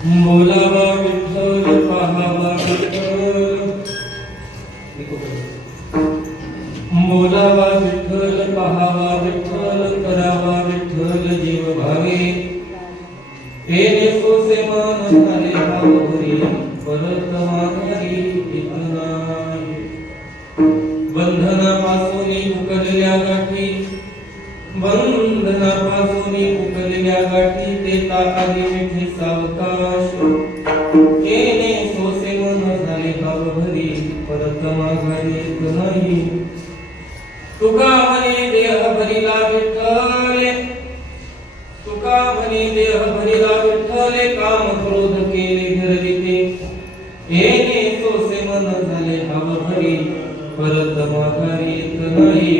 बोलावा विठ्ठल पाहावा विठ्ठल, बोलावा विठ्ठल पाहावा विठ्ठल, करावा विठ्ठल जीव भावे, येणे सोसे मान झाले भाव भरी, परत माघारी येत नाही. बंधनापासून उकलल्या गाठी, बंधनापासून उकलल्या गाठी, देता आली मिठी सावकाश, येणे सोसे मन झाले भाव भरी, परत माघारी येत नाही. तुका म्हणे देह भरिला विठ्ठले, तुका म्हणे देह भरिला विठ्ठले, काम क्रोध केले घरविते, येणे सोसे मन झाले भाव भरी, परत माघारी येत नाही.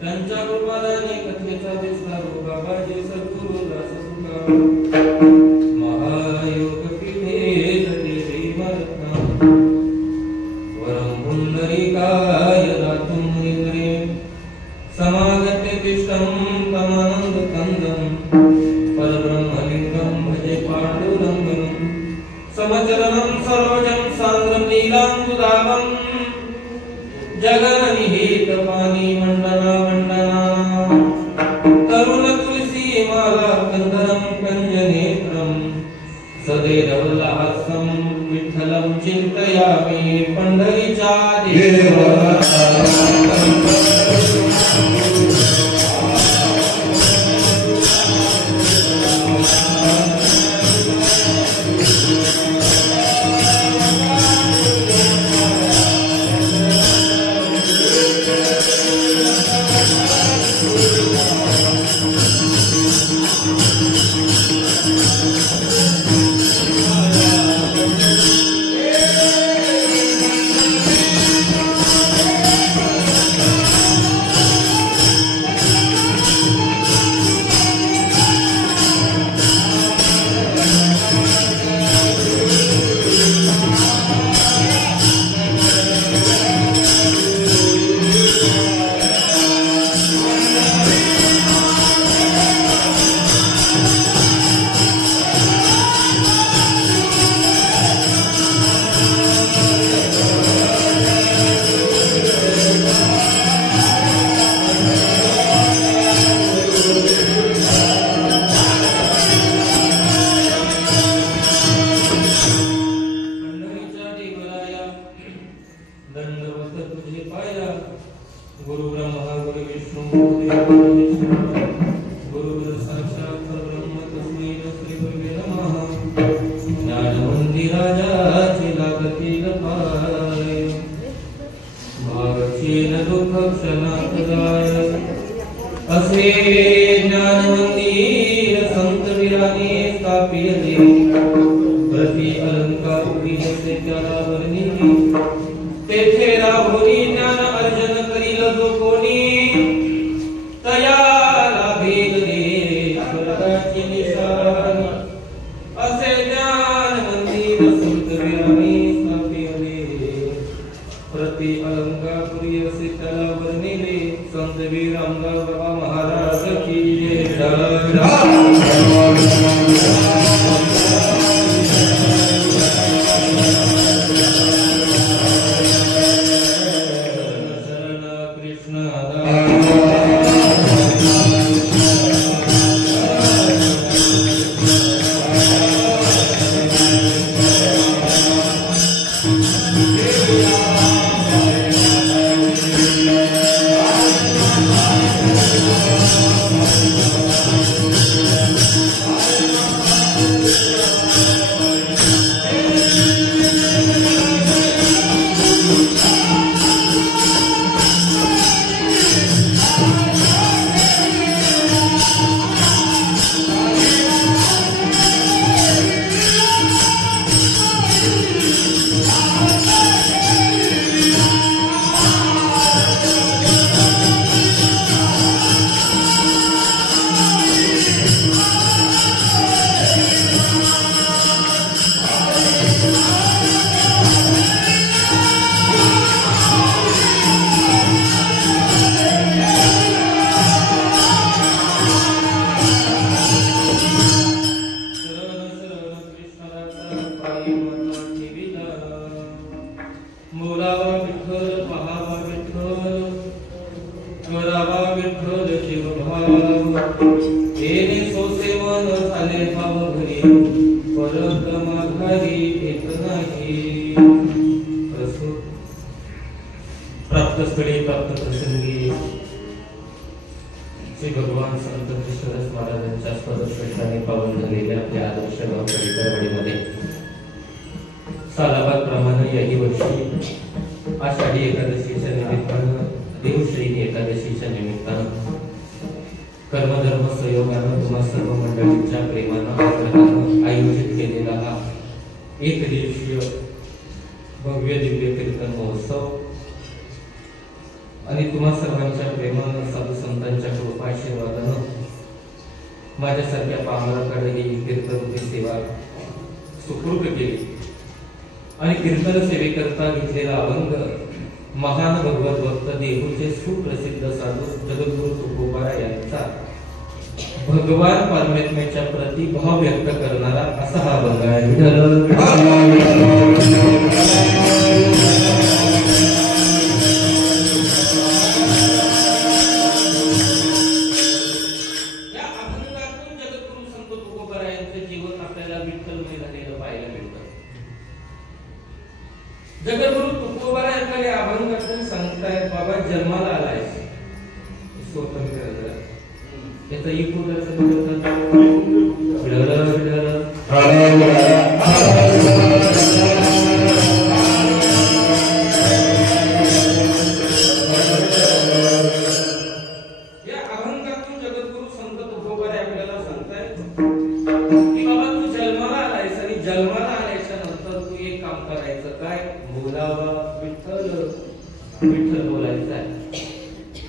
त्यांच्या कृपाने कथेचा दिसला बाबाजी सद्गुरु दास सुखा, महायोग पीठे जटे मरता, वरम पुंडरीकाय दातुं निद्रे, समागते तिष्ठं तमानंद कंदं, परब्रह्मलिंगं भजे पांडुरंगं, समचरणं सरोजं सान्द्रं नीलांबुदाभं, जगन्निहित पानी मंडना मंडना, तरुण तुलसी माला कंदरं कंजनेत्रं, सदैरवल्लहासं विठ्ठलं चिन्तयामि, पंढरीच्या देवा. गुरु ब्रह्मा गुरु विष्णु गुरु साक्षात् परब्रह्म तस्मै श्री गुरुवे नमः. ज्ञानमंदिराची लागतील पाय, भावचीन दुःख क्षणात जाय, असे ज्ञानमंदिर संत वीराने स्थापिले, प्रति अलंकार पुरीचे त्याला वर्णिली, तेथे राहुरी ज्ञान अर्जन करील जो कोणी, तया लाभेल रे स्वर्गाची निशाणी, असे ज्ञान मंदिर संत वीराने स्थापिले, प्रति अलंकापुरी असे त्याला वर्णिले. संत वीर रामदास बाबा महाराज की जय. Hallelujah. बोलावा विठ्ठल पहावा विठ्ठल करावा विठ्ठल शिवभाव येणे सोसे मन झाले भाव घरी परत माघारी येत नाही प्राप्त स्थळी प्राप्त प्रसंगी श्री भगवान संत कृष्णदास महाराजांच्या स्पदस्पर्शाने पावन झालेल्या आपल्या आदर्श गावकरी करवडीमध्ये सालाबादप्रमाणे याही वर्षी आषाढी एकादशीच्या निमित्तानं देवश्रेणी एकादशीच्या निमित्तानं कर्मधर्म संयोगानं तुम्हा सर्व मंडळींच्या प्रेमानं आग्रहानं आयोजित केलेला हा एक दिवसीय भव्य दिव्य कीर्तन महोत्सव आणि तुम्हा सर्वांच्या प्रेमानं साधू संतांच्या कृपाशीर्वादानं माझ्यासारख्या पामराकडे ही कीर्तन सेवा सुखरूप केली आणि कीर्तन सेवेकरता घेतलेला अभंग महान भगवत भक्त देहूचे सुप्रसिद्ध साधू जगद्गुरु तुकोबारा यांचा भगवान परमेश्वराच्या प्रति भाव व्यक्त करणारा असा हा अभंग आहे. जगद्गुरु तुकोबारा यांना अभंगातून सांगतायत बाबा जन्माला आलाय स्वतंत्र याचा इकुडाचा या अभंगातून जगद्गुरु संत तुकोबारा आपल्याला सांगतायत की बाबा तू जन्माला आलायस आणि जन्माला आल्याच्या नंतर तू एक काम करायचं काय बोलावा विठ्ठल विठ्ठल बोलायचं आहे.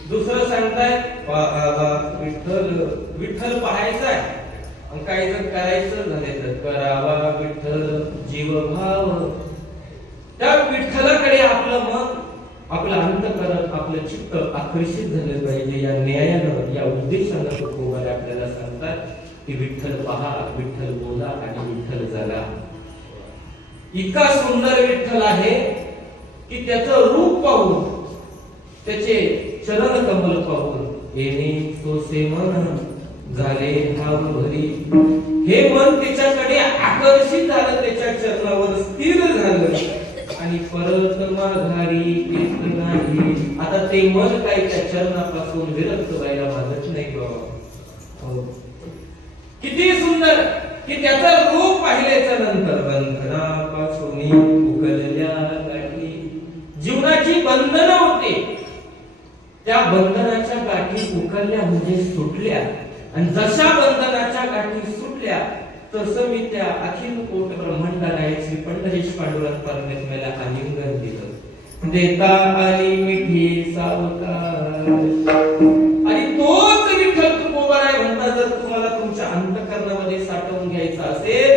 दुसरं सांगताय पाहावा विठ्ठल विठ्ठल पाहायचा आहे आणि काही जर करायचं झाले तर करावा विठ्ठल जीवभाव. त्या विठ्ठलाकडे आपलं मन आपलं अंतःकरण आपलं चित्त आकर्षित झालं पाहिजे. या न्यायानं या उद्देशानं तुकोबारा आपल्याला सांगतात की विठ्ठल पहा विठ्ठल बोला आणि विठ्ठल जगा. इतका सुंदर विठ्ठल आहे की त्याचं रूप पाहून त्याचे चरण कमल पाहून येणे सोसे मन झाले भाव भरी. हे मन त्याच्याकडे आकर्षित झालं त्याच्या चरणावर स्थिर झालं आणि परत माघारी येत नाही. आता ते मन काही त्या चरणापासून विरक्त व्हायला मागत नाही बाबा. किती सुंदर की त्याचं रूप पाहिल्याच्या नंतर बंधनापासून उकलल्या गाठी जीवनाची बंधनं होते त्या बंधनाच्या गाठी उकलल्या म्हणजे सुटल्या आणि जशा बंधनाच्या गाठी सुटल्या तसं मी त्या अखिल कोट ब्रह्मांडाला श्री पंढरीश पांडुरंग परमेश्वराला आलिंगन दिलं. देता आली मिठी सावकाश आणि तोच विठ्ठल तुकोबारा म्हणता जर तुम्हाला तुमच्या अंतःकरणामध्ये साठवून घ्यायचा असेल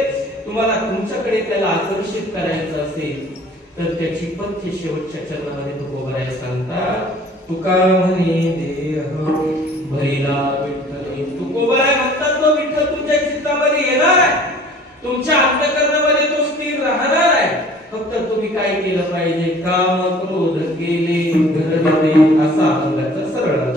तुम्हाला तुमच्याकडे त्याला आकर्षित करायचं असेल तर त्याची पथ्य शेवटच्या चरणामध्ये तुकोबारा सांगतात तुका म्हणे देह भरिला विठ्ठल. तुकोबारा म्हणतात तो विठ्ठल तुमच्या चित्तामध्ये येणार आहे तुमच्या अंतःकरणामध्ये तो स्थिर राहणार आहे. फक्त तुम्ही काय केलं पाहिजे काम क्रोध केले घर देते असा अंगाचा सरळ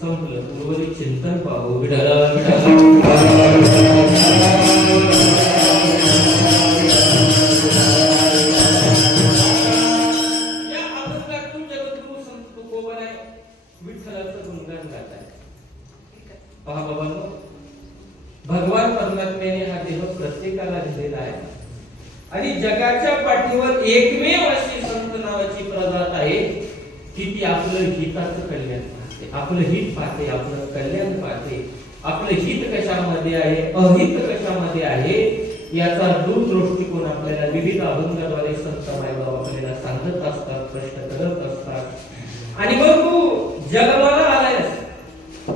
संपलं. उर्वरित चिंतन पाहू. विठ्ठल आणि जगाच्या पाठीवर एकमेव अशी संत नावाची प्रजात आहे की ती आपलं हिताचं कल्याण पाहते, आपलं हित पाहते, आपलं कल्याण पाहते. आपलं हित कशामध्ये आहे, अहित कशामध्ये आहे, याचा दूरदृष्टिकोन आपल्याला विविध अभंगाद्वारे संत मायबाप आपल्याला सांगत असतात, प्रश्न करत असतात. आणि मग तू जन्माला आलायस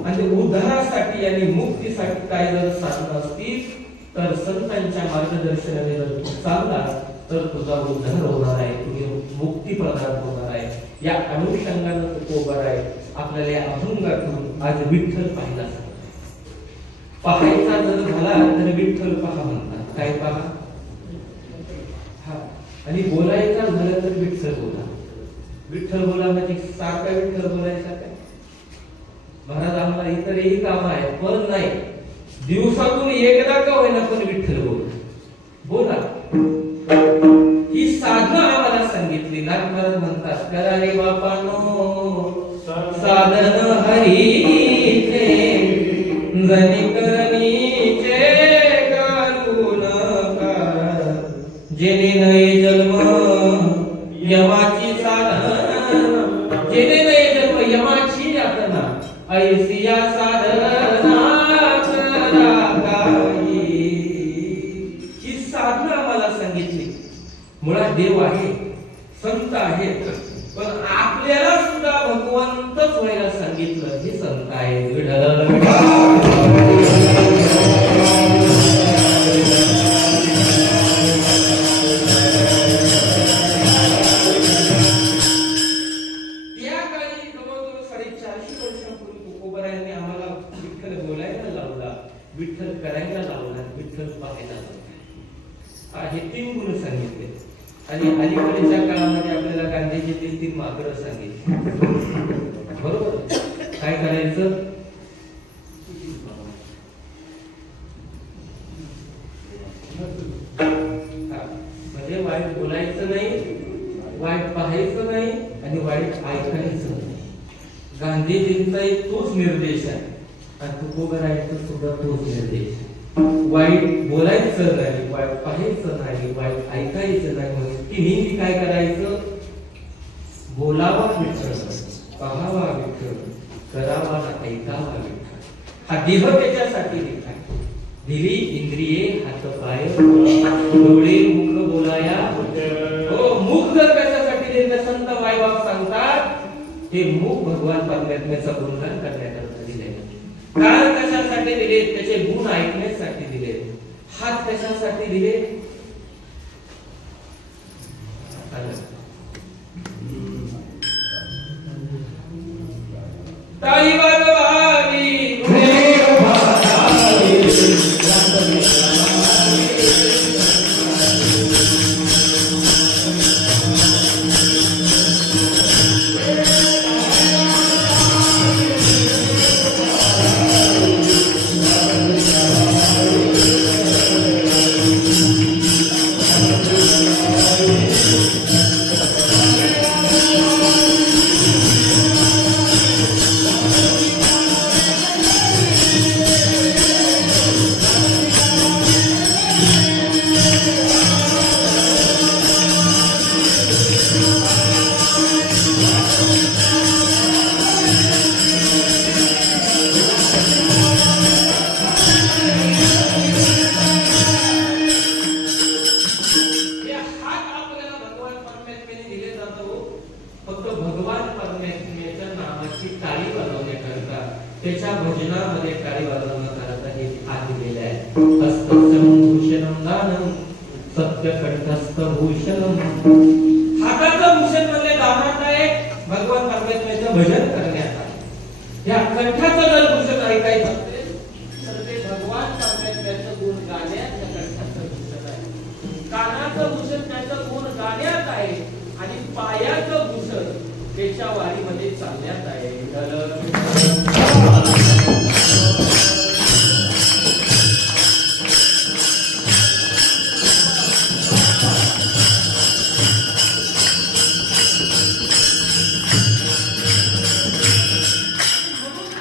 आणि उद्धारासाठी आणि मुक्तीसाठी काय जर साधनं असतील तर संतांच्या मार्गदर्शनाने जर तू चालला तर तुझा उद्धार होणार आहे, तुझी मुक्ती प्रदान होणार आहे. या अनुषंगाने तो उभा आहे. आपल्याला या अभंगातून आज विठ्ठल पाहिला पाहायचा जर झाला तर विठ्ठल पहा म्हणतात. काय पहा? हा. आणि बोलायचा झाला तर विठ्ठल बोला. विठ्ठल बोला म्हणजे सारखा विठ्ठल बोलायचा काय? महाराज आम्हाला इतरही काम आहेत पण नाही, दिवसातून एकदा का होईना पण विठ्ठल बोला. ही साधनं आम्हाला सांगितली. महाराज म्हणतात करा रे बापानो साधन हरीचे जनी करणीचे करू नका, जेणे नये जन्म यमाची साधन, जेणे नये जन्म यमाची यातना, ऐसिया साधना करा काही. ही साधना आम्हाला सांगितली. मुळात देव आहे, संत आहेत, पण आपल्याला सुद्धा भगवंतच व्हायला सांगितलं. हे संत आहे. त्या काळी जवळजवळ 450 वर्षांपूर्वी तुकोबरायांनी आम्हाला विठ्ठल बोलायला लावला, विठ्ठल करायला लावला, विठ्ठल पाहायला लावला. हे 3 गुण सांगितले. आणि अलीकडच्या काळामध्ये आपल्याला गांधीजींनी 3 मात्र सांगितले. बरोबर? काय करायचं? म्हणजे वाईट बोलायचं नाही, वाईट पाहायचं नाही आणि वाईट ऐकायचं नाही. गांधीजींचा तोच निर्देश आहे आणि तुकोबरायांचा सुद्धा तोच निर्देश आहे. वाईट बोलायचं नाही, वाईट पाहायचं नाही, वाईट ऐकायचं नाही. म्हणून तिन्ही काय करायचं? बोलावा विठ्ठल, पाहावा विठ्ठल, करावा ऐकावा विठ्ठल. हा देह त्याच्यासाठी दिला. दिली इंद्रिये हात पाय डोळे मुख बोलाया. हो, मुख जर कशासाठी दिले? संत मायबाप सांगतात हे मुख भगवान परमात्म्याचा गुणगान करण्याकरता दिले. कान कशासाठी दिले? त्याचे गुण ऐकण्यासाठी दिले. हात कशासाठी दिले? टाळी वाजवावी त्याच्या भजनामध्ये टाळी वाजवण्याकरता हे हात दिलेले आहे. हस्तभूषणम दानम सत्य कंठस्थ भूषणम. हाताचं भूषण म्हणजे दानात आहे, भगवान परमेश्वराचं भजन करण्यात आहे. या कंठाचं जर भूषण ऐकायचं असेल तर ते भगवान परमेश्वराचं गुण गाण्यात त्या कंठाचं भूषण आहे. कानाचं भूषण त्याचं गुण गाण्यात आहे आणि पायाचं भूषण त्याच्या वारीमध्ये चालण्यात आहे.